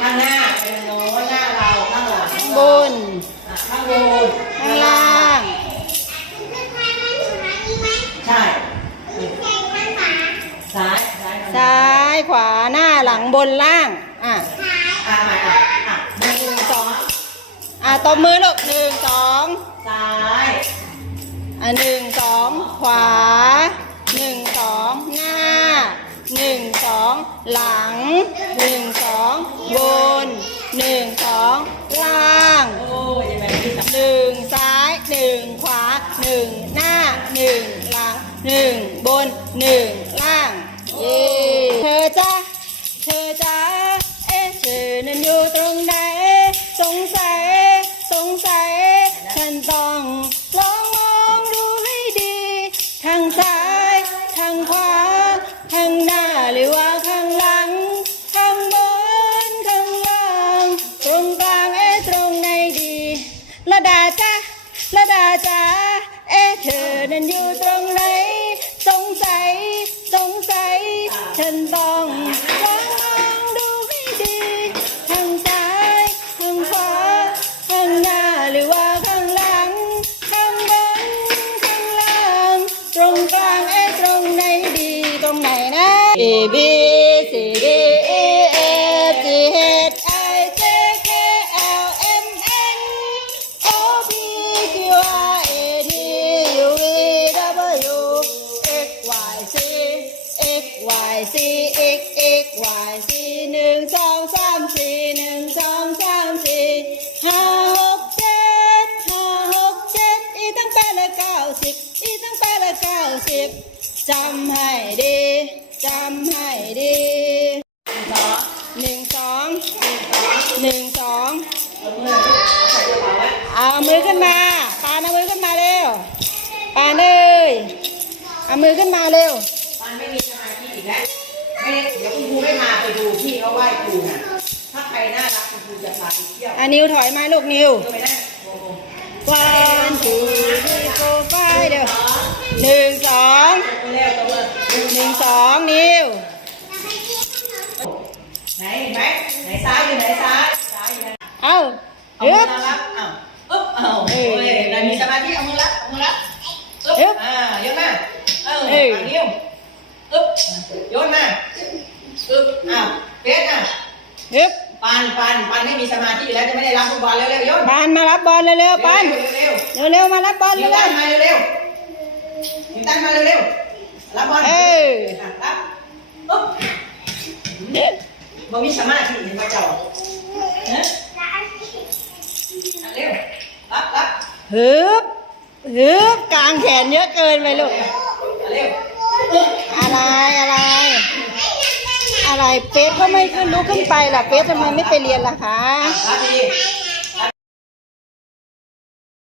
ข้างหน้าเป็นโน้นหน้าเราข้างหลังข้างบนอะข้างบนข้างล่าง ใช่ซ้ายซ้ายซ้ายขวาหน้าหลังบนล่าง อะอะใหม่อะอะหนึ่งหนึ่งสองอะตบมือลูกหนึ่งสองซ้ายอะหนึ่งสองขวา หนึ่งสองล่างหนึ่งซ้ายหนึ่งขวาหนึ่งหน้าหนึ่งหลังหนึ่งบนหนึ่งล่างเย้เธอจ้าเธอจ้า เอ๊ะเธอนั้นอยู่ตรงไหน สงสัย สงสัย ฉันต้องลองมองดูให้ดีทางซ้ายทางขวาข้างหน้าหรือว่าข้างหลัง ข้างบนข้างล่าง ตรงกลางเอ๊ตรงไหนดีตรงไหนนะ A B C Y Z X X Y Z หนึ่งสองสามสี่หนึ่งสองสามสี่ห้าหกเจ็ดห้าหกเจ็ดอีตั้งแปดและเก้าสิบอีตั้งแปดและเก้าสิบจำให้ดีจำให้ดีหนึ่งสองหนึ่งสองเอามือใส่กระเอามือขึ้นมาปานเอามือขึ้นมาเร็วปานเลยเอามือขึ้นมาเร็ว มีสมาธิอีกแล้วไม่เดี๋ยวคุณครูไม่มาไปดูพี่เขาไหว้ครูนะถ้าใครน่ารักคุณครูจะพาไปเที่ยวอะนิวถอยมาลูกนิวเที่ยวไปได้โอ้โหวันทูที่โปรไฟล์เร็วหนึ่งสองไปเร็วตัวเลยหนึ่งสองนิวไหนเห็นไหมไหนซ้ายอยู่ไหนซ้ายซ้ายอยู่ไหนเอาเอาฮึมือบรับอ้าวอึ๊บอ้าวโอ้ยนายมีสมาธิเอามือรับเอามือรับอึ๊บฮึบอ่าเยอะมากเออเอ้ยปากนิ้ว อึ๊บโยนมาอึ๊บอ้าวเฟสอะฮึบปันปันปันไม่มีสมาธิอยู่แล้วจะไม่ได้รับฟุตบอลเร็วๆโยนปานมารับบอลเร็วๆปานเร็วเร็วๆมารับบอลๆนิเร็วตัวนมาเร็วๆนิวตันมาเร็วๆรับบอลๆเอออะรับอึ๊บนี่บ่มีสมาธิเห็นมาเจ้าเฮ้ยเร็วรับรับฮึบฮึบกลางแขนเยอะเกินไปลูกเร็ว อะไรอะไร อะไรเฟสก็ไม่ขึ้นรู้ขึ้นไปล่ะเฟสทำไมไม่ไปเรียนล่ะคะ